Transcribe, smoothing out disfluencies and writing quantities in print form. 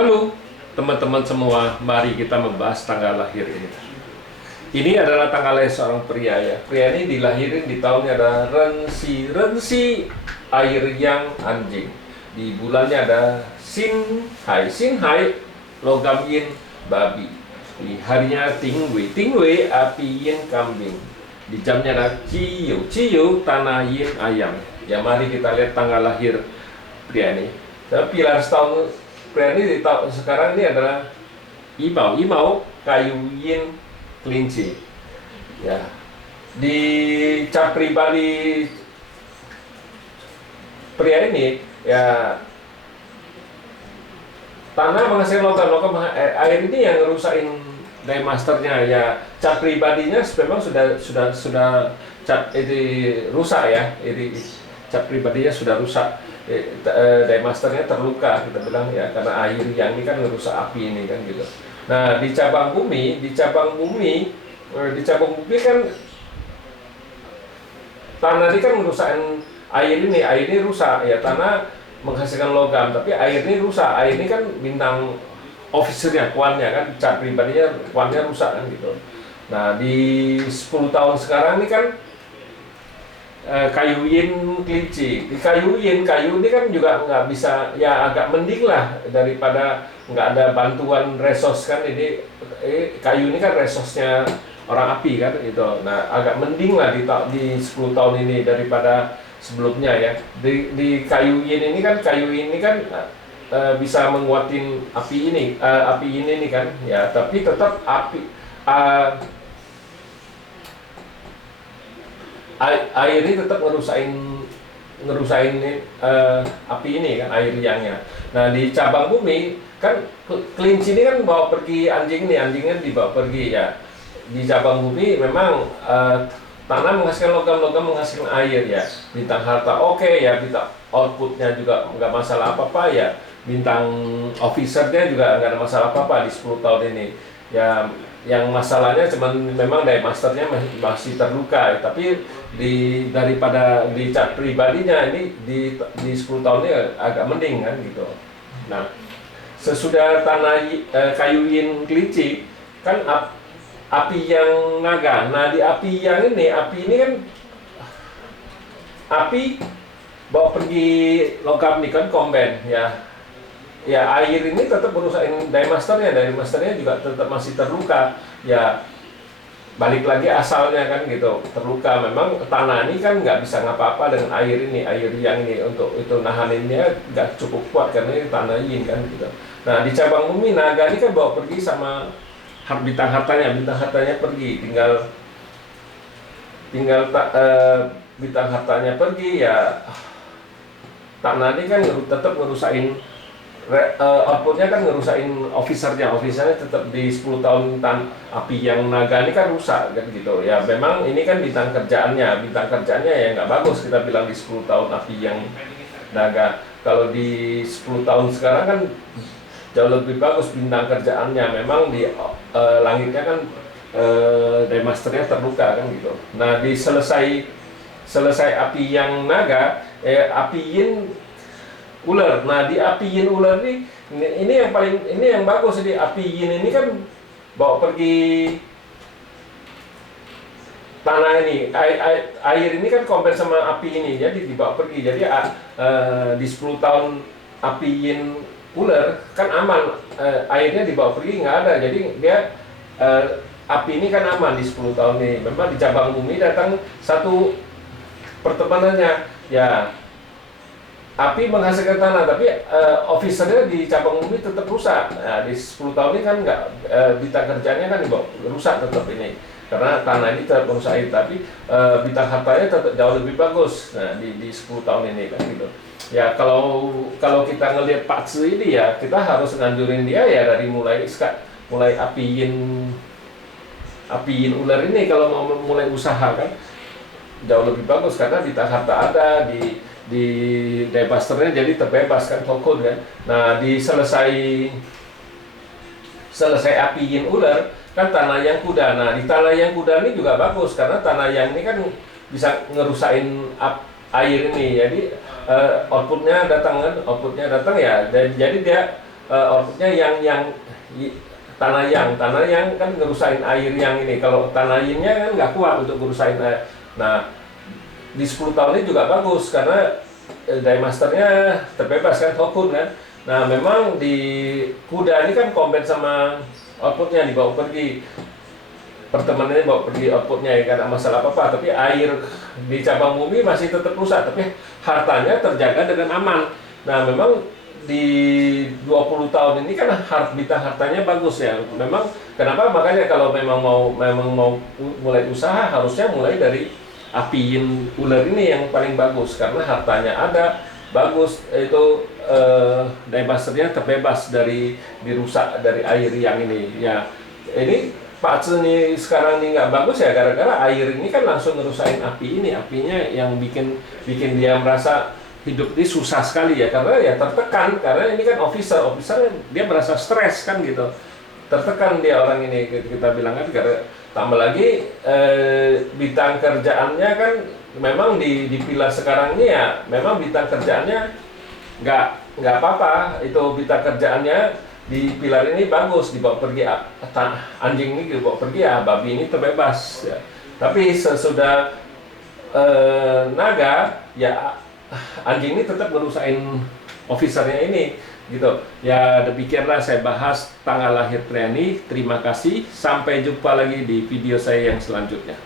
Halo teman-teman semua, mari kita membahas tanggal lahir ini. Ini adalah tanggal lahir seorang pria ya. Pria ini dilahirin di tahunnya ada Rensi air yang anjing. Di bulannya ada Sinhai logam yin babi. Di harinya Tingwei api yin kambing. Di jamnya ada Ciu tanah yin ayam. Ya mari kita lihat tanggal lahir pria ini. Tapi pilar setahun pria ini sekarang ini adalah Imau kayu yin kelinci. Ya, di cat pribadi pria ini ya tanah menghasilkan logam air ini yang ngerusakin masternya ya. Cat pribadinya memang sudah cat ini rusak ya. Ini cat pribadinya sudah rusak. Masternya terluka kita bilang ya, karena air yang ini kan ngerusak api ini kan gitu. Nah di cabang bumi kan tanah ini kan ngerusakin air ini rusak ya, tanah menghasilkan logam tapi air ini rusak. Air ini kan bintang officernya, kuannya kan, cat pribadinya kuannya rusak kan gitu. Nah di 10 tahun sekarang ini kan kayu yin kelinci. Di kayu ini kan juga nggak bisa ya, agak mending lah daripada nggak ada bantuan resos kan. Ini kayu ini kan resosnya orang api kan gitu. Nah agak mending lah di 10 tahun ini daripada sebelumnya ya. Di kayu yin ini kan bisa menguatin api ini kan ya, tapi tetap air ini tetap ngerusain api ini kan, air yangnya. Nah di cabang bumi kan kelinci ini kan bawa pergi anjingnya dibawa pergi ya. Di cabang bumi memang tanah menghasilkan logam menghasilkan air ya. Bintang harta oke ya, bintang outputnya juga nggak masalah apa-apa ya. Bintang officernya juga nggak ada masalah apa-apa di 10 tahun ini ya. Yang masalahnya cuman memang masternya masih terluka ya. Tapi daripada di cat pribadinya ini di 10 tahun ini agak mending kan gitu. Nah sesudah tanah kayu yin kelinci kan api yang naga. Nah di api ini kan api bawa pergi logam nih kan, komben ya. Ya air ini tetap merusakin masternya juga tetap masih terluka ya. Balik lagi asalnya kan gitu, terluka. Memang tanah ini kan nggak bisa ngapa-apa dengan air yang ini, untuk itu nahaninnya nggak cukup kuat karena ini tanah yin kan gitu. Nah di cabang bumi naga ini kan bawa pergi sama bintang hartanya pergi, tinggal bintang hartanya pergi ya. Tanah ini kan tetap ngerusain outputnya kan, ngerusain officernya tetap di 10 tahun api yang naga ini kan rusak kan gitu ya. Memang ini kan bintang kerjaannya ya nggak bagus kita bilang di 10 tahun api yang naga. Kalau di 10 tahun sekarang kan jauh lebih bagus bintang kerjaannya. Memang di langitnya kan masternya terluka kan gitu. Nah di selesai api yang naga api yin ular. Nah di api yin ular ini yang bagus. Di api yin ini kan bawa pergi tanah ini, air ini kan compare sama api ini, jadi dibawa pergi. Jadi di 10 tahun api yin ular kan aman, airnya dibawa pergi nggak ada. Jadi dia api ini kan aman di 10 tahun ini. Memang di cabang bumi datang satu pertemanannya ya, api menghasilkan tanah, tapi officernya di cabang bumi tetap rusak. Nah, di 10 tahun ini kan nggak, bintang kerjanya kan rusak tetap ini, karena tanah ini tetap merusak, tapi bintang hartanya tetap jauh lebih bagus. Nah di 10 tahun ini kan gitu ya. Kalau kita ngelihat Pak Tzu ini ya, kita harus nganjurin dia ya dari mulai api yin ular ini. Kalau mau mulai usaha kan jauh lebih bagus, karena bintang harta ada di masternya, jadi terbebas kan, kokon kan. Nah di selesai api yin ular kan tanah yang kuda. Nah di tanah yang kuda ini juga bagus, karena tanah yang ini kan bisa ngerusain air ini. Jadi outputnya datang ya. Jadi dia outputnya tanah yang kan ngerusain air yang ini. Kalau tanah yinnya kan nggak kuat untuk ngerusain air. Nah, di 10 tahun ini juga bagus karena diemasternya terbebas kan, Hokun kan. Nah, memang di kuda ini kan compete sama outputnya, dibawa pergi. Pertemanannya bawa pergi outputnya ya, karena masalah apa-apa, tapi air di cabang bumi masih tetap rusak, tapi hartanya terjaga dengan aman. Nah, memang di 20 tahun ini kan hartanya bagus ya. Memang kenapa, makanya kalau memang mau mulai usaha, harusnya mulai dari apiin ular ini yang paling bagus, karena hartanya ada, bagus, itu diemasternya terbebas dari dirusak dari air yang ini ya. Ini Pak Tse nih sekarang nih nggak bagus ya, gara-gara air ini kan langsung ngerusain apinya yang bikin dia merasa hidup ini susah sekali ya, karena ya tertekan, karena ini kan officer dia merasa stres kan gitu, tertekan dia orang ini, kita bilang kan, karena tambah lagi bidang kerjaannya kan memang di pilar sekarang ini ya, memang bidang kerjaannya nggak apa-apa, itu bidang kerjaannya di pilar ini bagus, dibawa pergi anjing ini dibawa pergi ya, babi ini terbebas ya. Tapi sesudah naga ya, anjing ini tetap ngerusain officernya ini gitu ya. Demikianlah saya bahas tanggal lahir Triani. Terima kasih, sampai jumpa lagi di video saya yang selanjutnya.